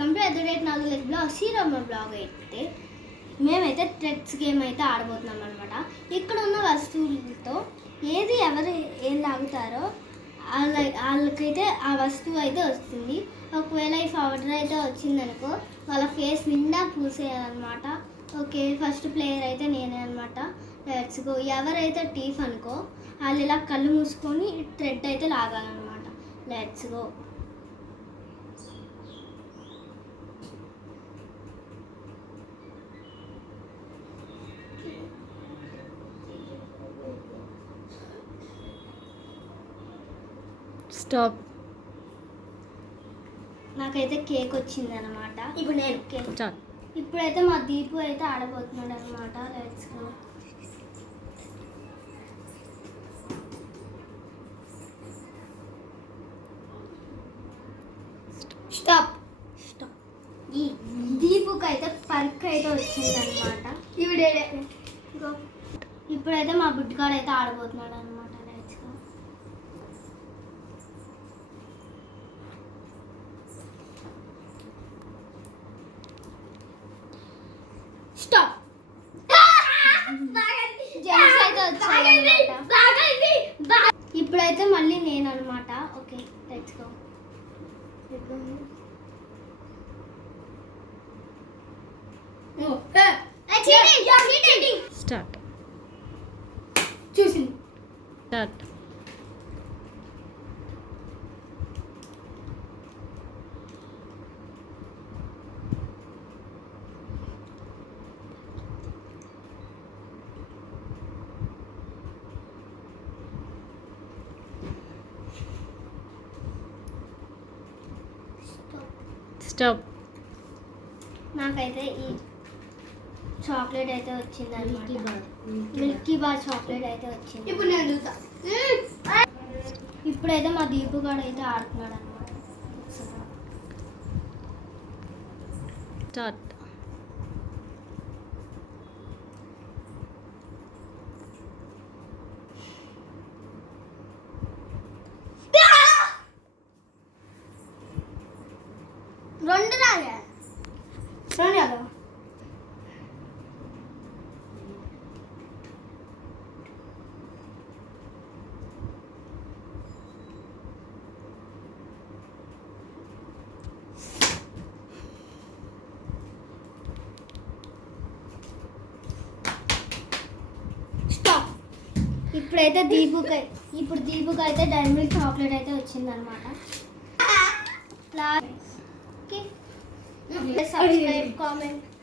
Welcome to ఎదురేట్ నాగులెట్ blog Srirama blog. అయితే మేమైతే ట్రెక్స్ గేమ్ అయితే ఆడబోతున్నాం అనమాట. ఇక్కడ ఉన్న వస్తువులతో ఏది ఎవరు ఏం లాగుతారో వాళ్ళకైతే ఆ వస్తువు అయితే వస్తుంది. ఒకవేళ ఈ పౌడర్ అయితే వచ్చిందనుకో వాళ్ళ ఫేస్ నిండా పూసేయాలన్నమాట. ఓకే, ఫస్ట్ ప్లేయర్ అయితే నేనే అనమాట. Let's go. ఎవరైతే టీఫ్ అనుకో వాళ్ళు ఇలా కళ్ళు మూసుకొని థ్రెడ్ అయితే లాగాలన్నమాట. Let's go. స్టాప్. నాకైతే కేక్ వచ్చింది అనమాట. ఇప్పుడు నేను కేక్ ఇప్పుడైతే మా దీపు అయితే ఆడబోతున్నాడు అనమాట. Let's go. Stop stop. ఈ దీపుకి అయితే పర్క్ అయితే వచ్చింది అనమాట. ఇప్పుడైతే మా బుడ్డిగాడు అయితే ఆడబోతున్నాడు అనమాట. Let's go. స్టాప్. జెమ్స్ అయితే వచ్చాయన్నమాట. ఇప్పుడైతే మళ్ళీ నేను అనమాట. Okay, let's go. స్టార్ట్. చూసింది. స్టార్ట్. స్టాప్. నాకైతే ఈ చాక్లెట్ అయితే వచ్చింది అనమాట. మిల్కీ బార్ చాక్లెట్ అయితే వచ్చింది. ఇప్పుడు నేను చూస్తా. ఇప్పుడైతే మా దీపు గాడు అయితే ఆడుతున్నాడు అనమాట. స్టార్ట్. రెండు రాగా రెండు రాగా. స్టాప్. ఇప్పుడైతే దీపుకి అయితే డైరీ మిల్క్ చాక్లెట్ అయితే వచ్చింది అనమాట. Subscribe, comment.